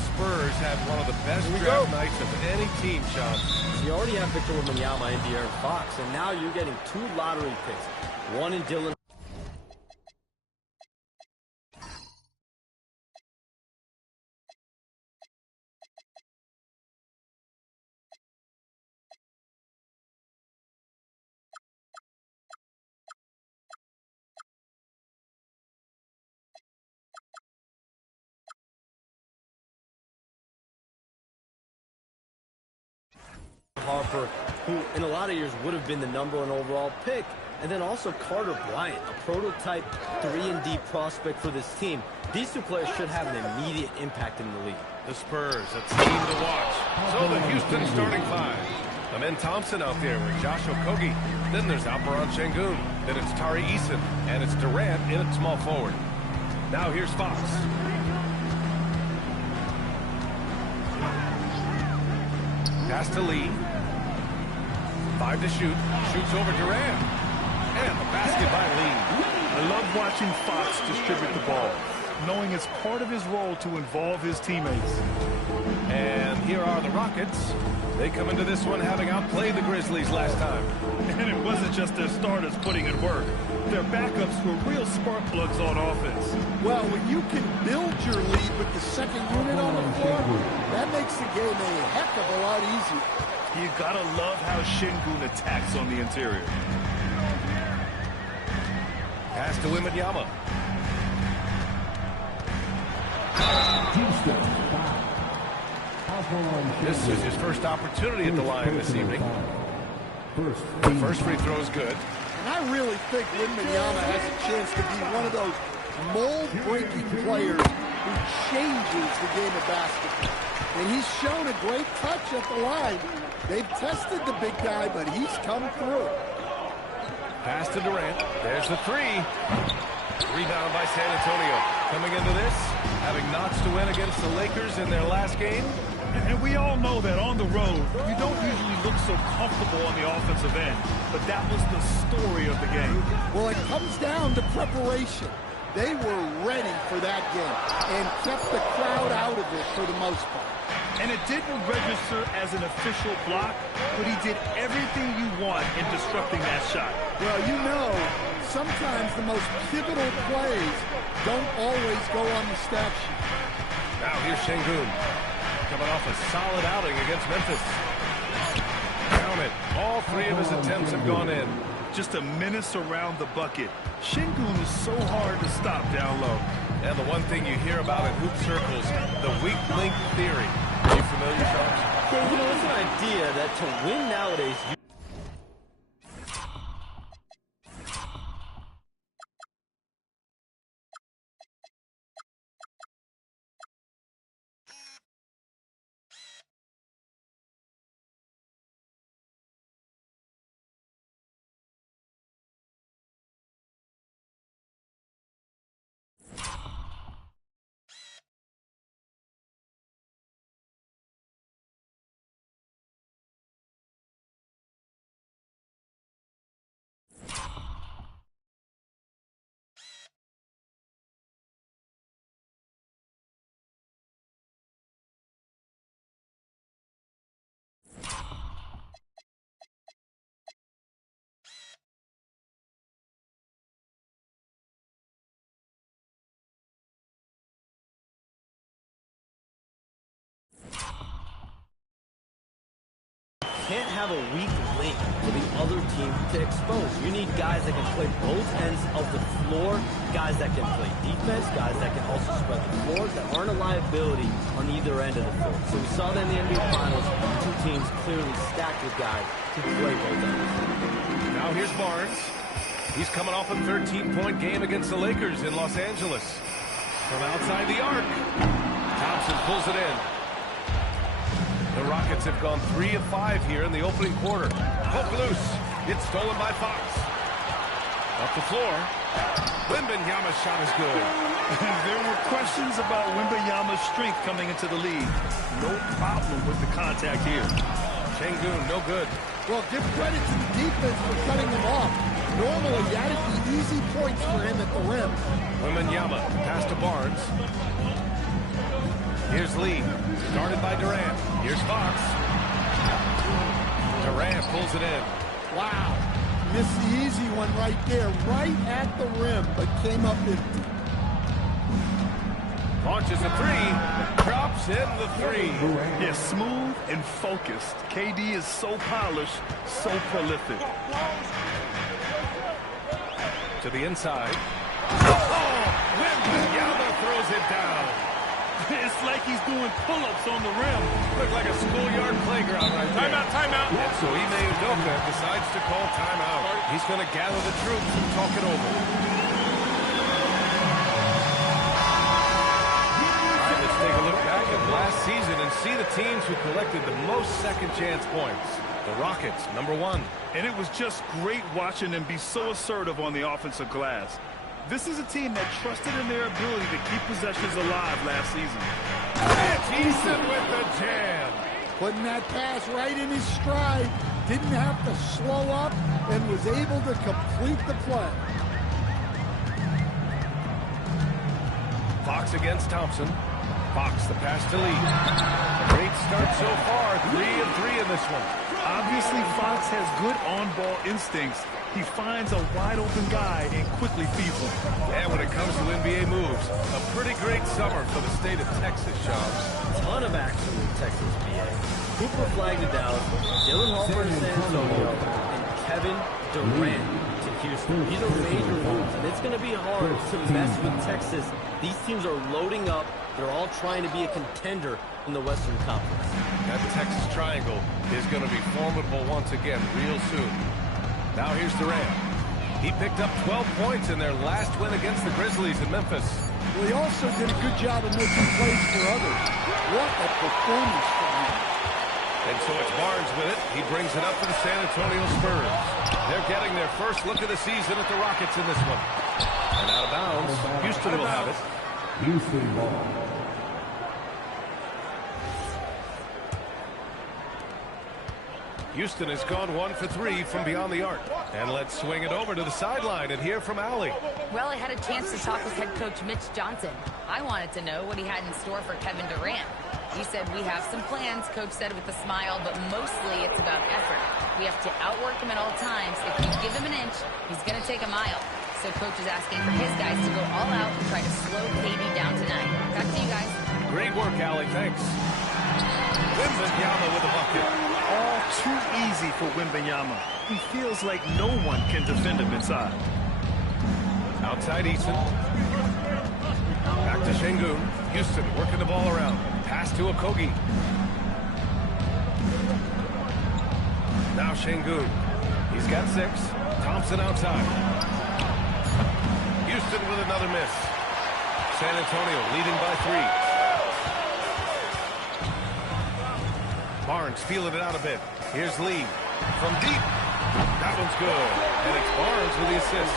Spurs had one of the best draft nights of any team, Sean. You already have Victor Wembanyama and De'Aaron Fox, and now you're getting 2 lottery picks. One in Dylan. Harper, who in a lot of years would have been the #1 overall pick, and then also Carter Bryant, a prototype 3-and-D prospect for this team. These 2 players should have an immediate impact in the league. The Spurs, a team to watch. So the Houston starting 5. Amen Thompson out there with Josh Okogie. Then there's Alperen Sengun. Then it's Tari Eason. And it's Durant in at small forward. Now here's Fox. Pass to Lee. 5 to shoot. Shoots over Durant. And the basket by Lee. I love watching Fox distribute the ball, knowing it's part of his role to involve his teammates. And here are the Rockets. They come into this one having outplayed the Grizzlies last time. And it wasn't just their starters putting in work. Their backups were real spark plugs on offense. Well, when you can build your lead with the second unit on the floor, that makes the game a heck of a lot easier. You gotta love how Sengun attacks on the interior. Pass to Wembanyama. This is his first opportunity at the line this evening. First free throw is good. And I really think Wembanyama has a chance to be one of those mold-breaking players who changes the game of basketball. And he's shown a great touch at the line. They've tested the big guy, but he's come through. Pass to Durant. There's the 3. Rebound by San Antonio. Coming into this, having notched to win against the Lakers in their last game. And we all know that on the road, you don't usually look so comfortable on the offensive end. But that was the story of the game. Well, it comes down to preparation. They were ready for that game and kept the crowd out of it for the most part. And it didn't register as an official block, but he did everything you want in disrupting that shot. Well, you know, sometimes the most pivotal plays don't always go on the stat sheet. Now here's Sengun. Coming off a solid outing against Memphis. Count it. All 3 of his attempts have gone in. Just a menace around the bucket. Sengun is so hard to stop down low. And the one thing you hear about in hoop circles, the weak link theory. Are you familiar, Sean? Yeah, you know, it's an idea that to win nowadays, can't have a weak link for the other team to expose. You need guys that can play both ends of the floor, guys that can play defense, guys that can also spread the floor, that aren't a liability on either end of the floor. So we saw that in the NBA Finals, 2 teams clearly stacked with guys to play both ends. Now here's Barnes. He's coming off a 13-point game against the Lakers in Los Angeles. From outside the arc, Thompson pulls it in. The Rockets have gone 3 of 5 here in the opening quarter. Poke loose. It's stolen by Fox. Up the floor. Wembanyama's shot is good. There were questions about Wembanyama's strength coming into the league. No problem with the contact here. Sengun, no good. Well, give credit to the defense for cutting him off. Normally, that'd be easy points for him at the rim. Wembanyama, pass to Barnes. Here's Lee, guarded by Durant. Here's Fox. Durant pulls it in. Wow. Missed the easy one right there, right at the rim, but came up empty. Launches a three, drops in the three. Yeah, smooth and focused. KD is so polished, so prolific. To the inside. Oh, Wembanyama throws it down. It's like he's doing pull-ups on the rim. Looked like a schoolyard playground right there. Timeout. And so Ime Udoka decides to call timeout. He's going to gather the troops and talk it over. Let's take a look back at last season and see the teams who collected the most second chance points. The Rockets, number 1. And it was just great watching them be so assertive on the offensive glass. This is a team that trusted in their ability to keep possessions alive last season. It's Eason with the jam. Putting that pass right in his stride. Didn't have to slow up and was able to complete the play. Fox against Thompson. Fox the pass to Lee. Great start so far. 3 of 3 in this one. Obviously, Fox has good on-ball instincts. He finds a wide-open guy and quickly feeds him. And when it comes to NBA moves, a pretty great summer for the state of Texas, Shams. Ton of action in Texas, BA. Cooper Flag to Dallas, Dylan Harper to San Antonio, and Kevin Durant to Houston. These are major moves, and it's going to be hard to mess with Texas. These teams are loading up. They're all trying to be a contender in the Western Conference. That Texas triangle is going to be formidable once again real soon. Now here's Durant. He picked up 12 points in their last win against the Grizzlies in Memphis. Well, he also did a good job of making plays for others. What a performance from him. And so it's Barnes with it. He brings it up for the San Antonio Spurs. They're getting their first look of the season at the Rockets in this one. And out of bounds, Houston will have it. Houston ball. Houston has gone 1 for 3 from beyond the arc. And let's swing it over to the sideline and hear from Allie. Well, I had a chance to talk with head coach Mitch Johnson. I wanted to know what he had in store for Kevin Durant. He said, we have some plans, coach said with a smile, but mostly it's about effort. We have to outwork him at all times. If we give him an inch, he's going to take a mile. So coach is asking for his guys to go all out and try to slow KD down tonight. Back to you guys. Great work, Allie. Thanks. Wembanyama with a bucket. All too easy for Wembanyama. He feels like no one can defend him inside. Outside Eason. Back to Şengün. Houston working the ball around. Pass to Okogie. Now Şengün. He's got 6. Thompson outside. Houston with another miss. San Antonio leading by 3. Barnes feeling it out a bit. Here's Lee from deep. That one's good. And it's Barnes with the assist.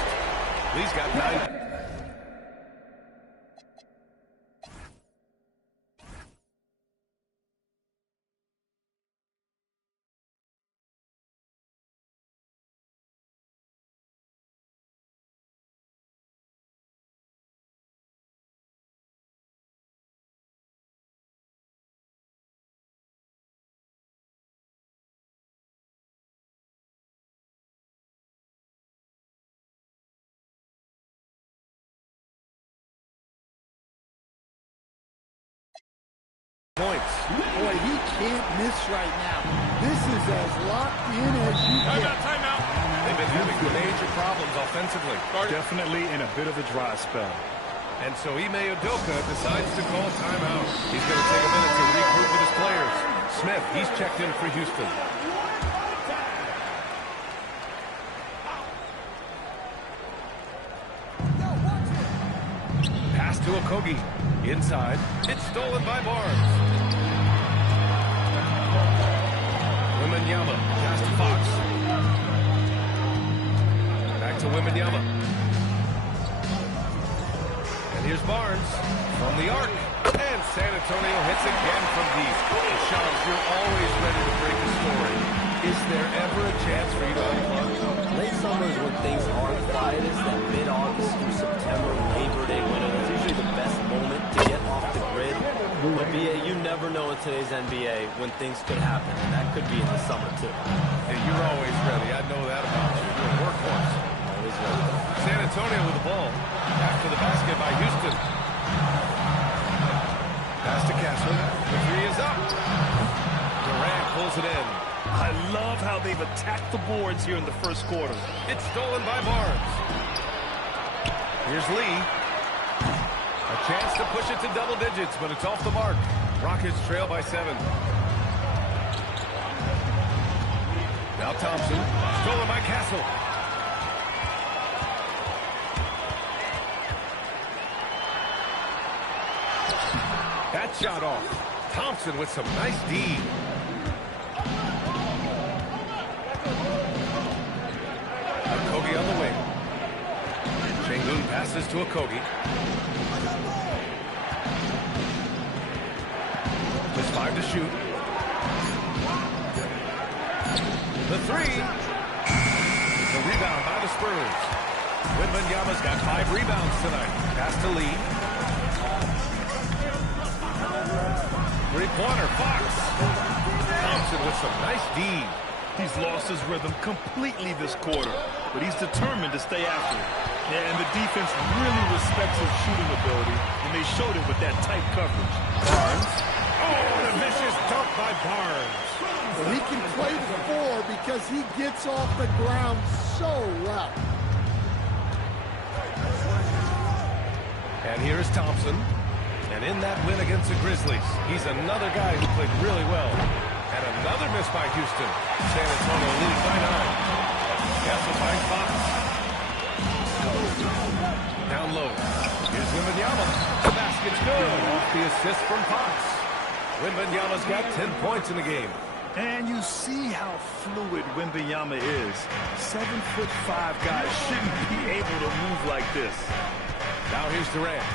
Lee's got 9. Points. Boy, he can't miss right now. This is as locked in as you get. Timeout. They've been having major problems offensively. Definitely in a bit of a dry spell. And so Ime Udoka decides to call timeout. He's going to take a minute to regroup with his players. Smith, he's checked in for Houston. Pass to Okogie. Inside. It's stolen by Barnes. Wembanyama. Pass to Fox. Back to Wembanyama. And here's Barnes from the arc. And San Antonio hits again from deep. And Shams, you're always ready to break the story. Is there ever a chance for you to unplug? Late summer is when things are quietest. That mid-August through September, Labor Day winter, that's usually the best moment to get off the grid. But BA, you never know in today's NBA when things could happen, and that could be in the summer too. Hey, you're always ready. I know that about you. You're a workhorse. Always ready. San Antonio with the ball. After the basket by Houston. Pass to Kessler. The three is up. Durant pulls it in. I love how they've attacked the boards here in the first quarter. It's stolen by Barnes. Here's Lee. A chance to push it to double digits, but it's off the mark. Rockets trail by 7. Now Thompson. Stolen by Castle. That shot off. Thompson with some nice D. Okogie on the wing. Sengun passes to Okogie. Just 5 to shoot. The three. It's a rebound by the Spurs. Wembanyama's got 5 rebounds tonight. Pass to Lee. Three-pointer, Fox. Thompson with some nice D. He's lost his rhythm completely this quarter, but he's determined to stay after it. Yeah, and the defense really respects his shooting ability, and they showed it with that tight coverage. Barnes. Oh, and a vicious dunk by Barnes. Well, he can play the 4 because he gets off the ground so well. And here is Thompson. And in that win against the Grizzlies, he's another guy who played really well. And another miss by Houston. San Antonio leads by 9. Castle finds Fox. Down low. Here's Wembanyama. The basket's good. Off the assist from Fox. Wembanyama's got 10 points in the game. And you see how fluid Wembanyama is. 7'5" guys shouldn't be able to move like this. Now here's Durant.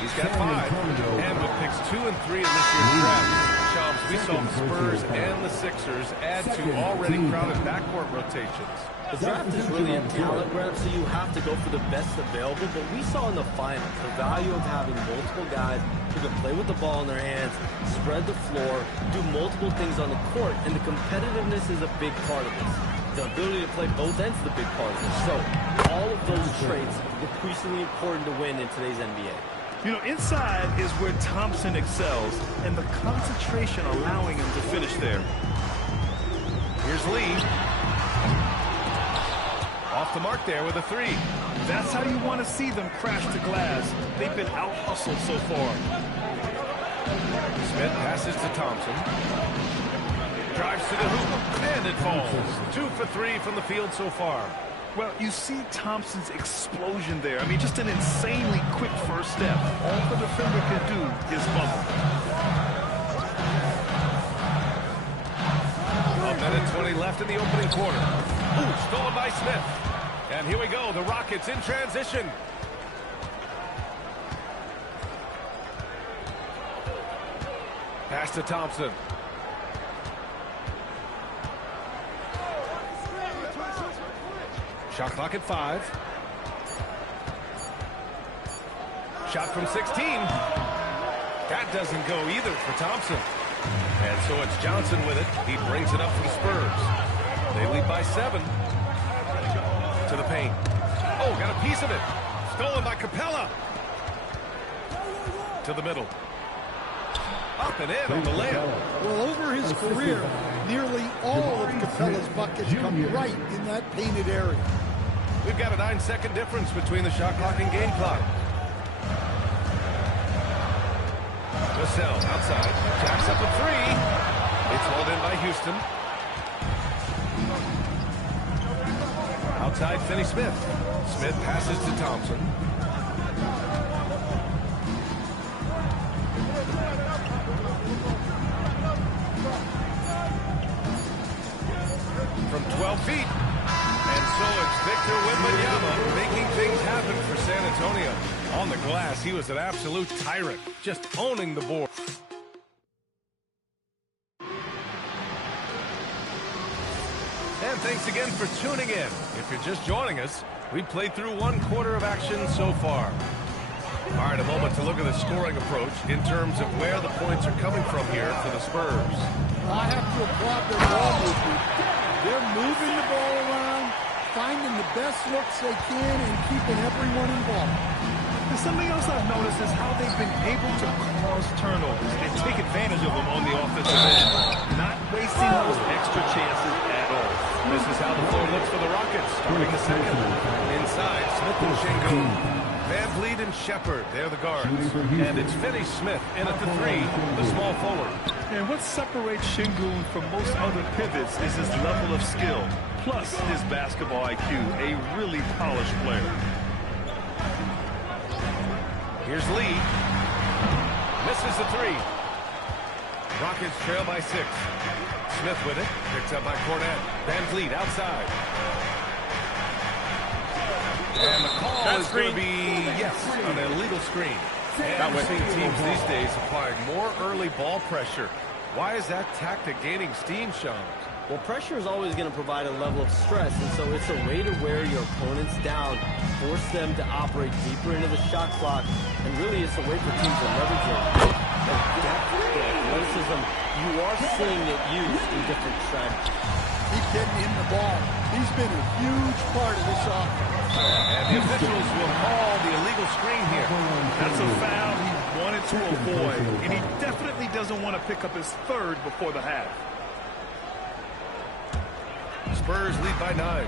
He's got 5. And with picks 2 and 3 in this year's draft, Shams, we saw the Spurs and the Sixers add to already crowded backcourt rotations. The draft is really a talent grab, so you have to go for the best available. But we saw in the finals the value of having multiple guys who can play with the ball in their hands, spread the floor, do multiple things on the court, and the competitiveness is a big part of this. The ability to play both ends is a big part of this. So all of those traits are increasingly important to win in today's NBA. You know, inside is where Thompson excels, and the concentration allowing him to finish there. Here's Lee. Off the mark there with a 3. That's how you want to see them crash to glass. They've been out-hustled so far. Smith passes to Thompson. Drives to the hoop, and it falls. 2 for 3 from the field so far. Well, you see Thompson's explosion there. I mean, just an insanely quick first step. All the defender can do is bubble. A minute 20 left in the opening quarter. Ooh, stolen by Smith. And here we go, the Rockets in transition. Pass to Thompson. Shot clock at 5. Shot from 16. That doesn't go either for Thompson. And so it's Johnson with it. He brings it up for the Spurs. They lead by 7. To the paint. Oh, got a piece of it. Stolen by Capella. To the middle. Up and in on the layup. Well, over his career, nearly all of Capella's buckets come right in that painted area. We've got a 9-second difference between the shot clock and game clock. Vassell outside. Jacks up a 3. It's hauled in by Houston. Outside, Finney-Smith. Smith passes to Thompson. From 12 feet. And so it's Victor Wembanyama making things happen for San Antonio. On the glass, he was an absolute tyrant, just owning the board. And thanks again for tuning in. If you're just joining us, we've played through 1 quarter of action so far. All right, a moment to look at the scoring approach in terms of where the points are coming from here for the Spurs. I have to applaud their ball movement. They're moving the ball around, finding the best looks they can, and keeping everyone involved. And something else I've noticed is how they've been able to cause turnovers and take advantage of them on the offensive end, not wasting those extra chances at all. This is how the floor looks for the Rockets, starting the second. Inside, Smith and Şengün. Van Vliet and Shepard, they're the guards. And it's Finney Smith in at the 3, the small forward. And what separates Şengün from most other pivots is his level of skill, plus his basketball IQ, a really polished player. Here's Lee. Misses the 3. Rockets trail by 6. Smith with it. Picked up by Cornette. Van Vliet outside. And the call is going to be, yes, an illegal screen. And we're seeing teams these days applying more early ball pressure. Why is that tactic gaining steam, Sean? Well, pressure is always going to provide a level of stress, and so it's a way to wear your opponents down, force them to operate deeper into the shot clock, and really it's a way for teams to leverage their depth, their athleticism. You are seeing it used in different strategies. Keep getting him the ball. He's been a huge part of this offense. And the officials will call the illegal screen here. That's a foul he wanted to avoid, and he definitely doesn't want to pick up his 3rd before the half. Spurs lead by 9.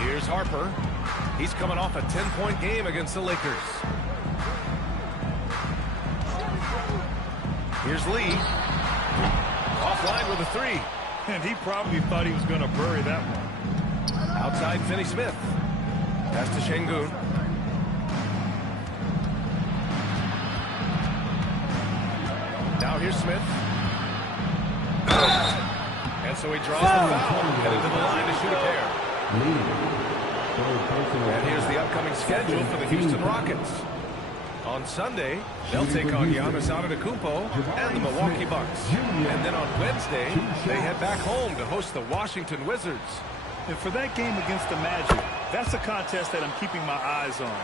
Here's Harper. He's coming off a 10-point game against the Lakers. Here's Lee. Offline with a 3. And he probably thought he was going to bury that one. Outside Finney Smith. Pass to Şengün. Now here's Smith. And so he draws the foul. Headed to the line to shoot a pair. And here's the upcoming schedule for the Houston Rockets. On Sunday, they'll take on Giannis Antetokounmpo and the Milwaukee Bucks. And then on Wednesday, they head back home to host the Washington Wizards. And for that game against the Magic, that's a contest that I'm keeping my eyes on.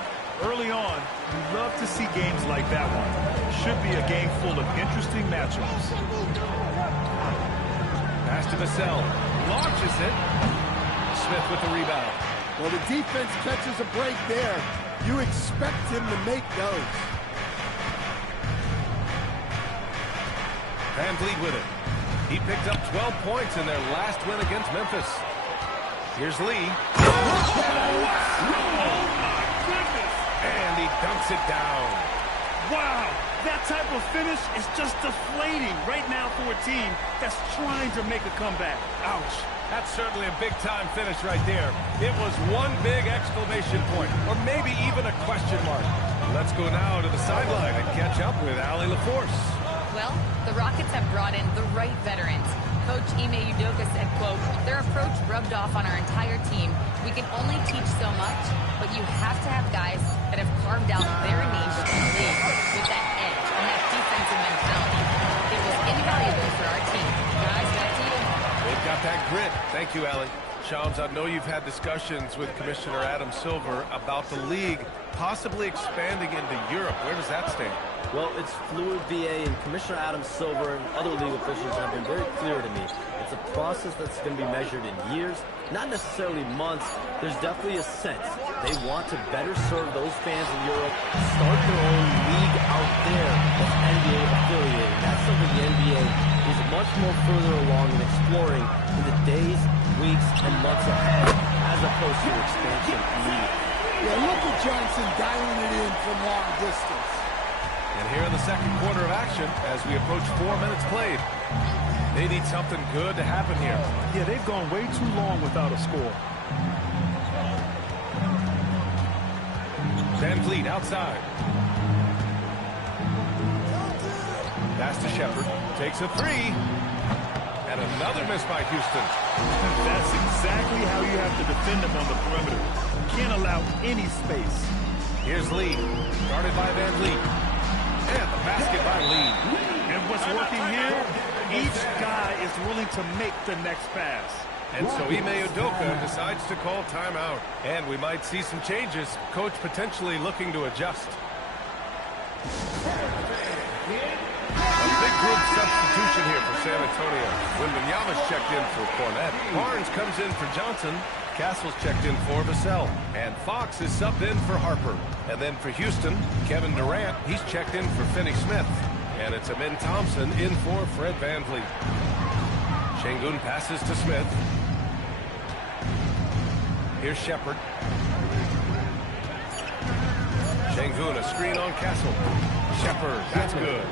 Early on, you love to see games like that one. Should be a game full of interesting matchups. Pass to Vassell. Launches it. Smith with the rebound. Well, the defense catches a break there. You expect him to make those. Van Vliet with it. He picked up 12 points in their last win against Memphis. Here's Lee. And he dunks it down. Wow, that type of finish is just deflating right now for a team that's trying to make a comeback. Ouch. That's certainly a big-time finish right there. It was one big exclamation point, or maybe even a question mark. Let's go now to the sideline and catch up with Allie LaForce. Well, the Rockets have brought in the right veterans. Coach Ime Udoka said, quote, their approach rubbed off on our entire team. We can only teach so much, but you have to have guys that have carved out their niche in the league with that edge and that defensive mentality. It was invaluable for our team. Guys, back to you. They've got that grit. Thank you, Allie. Shams, I know you've had discussions with Commissioner Adam Silver about the league possibly expanding into Europe. Where does that stand? Well, it's fluid, VA, and Commissioner Adam Silver and other league officials have been very clear to me. It's a process that's going to be measured in years, not necessarily months. There's definitely a sense they want to better serve those fans in Europe, start their own league out there that's NBA affiliated. That's something the NBA is much more further along in exploring in the days, weeks, and months ahead, as opposed to expansion league. Yeah, look at Johnson dialing it in from long distance. And here in the second quarter of action, as we approach 4 minutes played, they need something good to happen here. Yeah, they've gone way too long without a score. Van Vliet outside. Pass to Shepard. Takes a 3. And another miss by Houston. That's exactly how you have to defend them on the perimeter. Can't allow any space. Here's Lee. Guarded by Van Vliet. And the basket by Lee. And what's working here, each guy is willing to make the next pass. And so Ime Udoka decides to call timeout. And we might see some changes. Coach potentially looking to adjust. A big group substitution here for San Antonio. Wembanyama's checked in for Cornette. Barnes comes in for Johnson. Castle's checked in for Vassell. And Fox is subbed in for Harper. And then for Houston, Kevin Durant, he's checked in for Finney-Smith. And it's Amin Thompson in for Fred VanVleet. Şengün passes to Smith. Here's Shepard. Şengün, a screen on Castle. Shepard, that's good.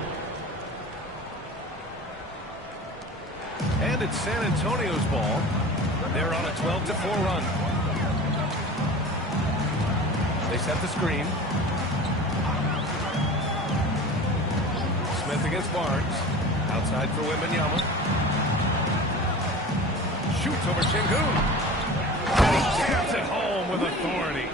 And it's San Antonio's ball. They're on a 12-4 run. They set the screen. Smith against Barnes. Outside for Wembanyama. Shoots over Şengün. And he jams it home with authority.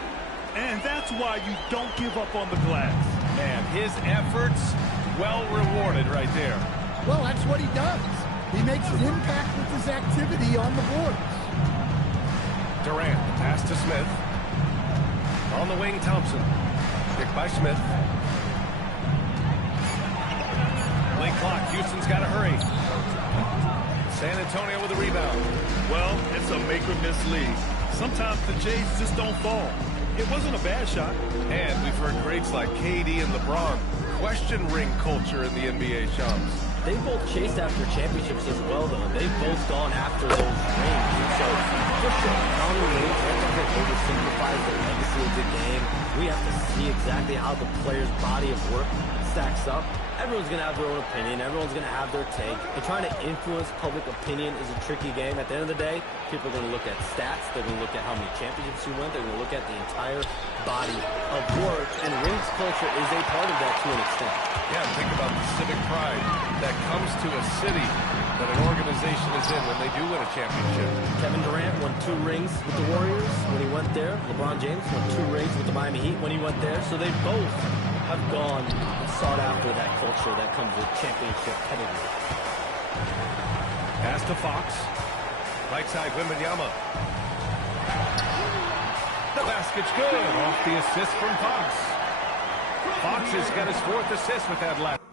And that's why you don't give up on the glass. Man, his efforts well rewarded right there. Well, that's what he does. He makes an impact with his activity on the boards. Durant, pass to Smith. On the wing, Thompson. Picked by Smith. Late clock. Houston's got to hurry. San Antonio with a rebound. Well, it's a make-or-miss league. Sometimes the Jays just don't fall. It wasn't a bad shot. And we've heard greats like KD and LeBron question ring culture in the NBA, Shams. They both chased after championships as well, though. They've both gone after those rings. And so, for sure, counting rings, that doesn't oversimplify the legacy of the game. We have to see exactly how the player's body of work stacks up. Everyone's going to have their own opinion. Everyone's going to have their take. And trying to influence public opinion is a tricky game. At the end of the day, people are going to look at stats. They're going to look at how many championships you won. They're going to look at the entire body of work. And rings culture is a part of that to an extent. Yeah, think about the civic pride that comes to a city that an organization is in when they do win a championship. Kevin Durant won 2 rings with the Warriors when he went there. LeBron James won 2 rings with the Miami Heat when he went there. So they both have gone and sought after that culture that comes with championship pedigree. Pass to Fox. Right side, Wembanyama. The basket's good. Off the assist from Fox. Fox has got his 4th assist with that last.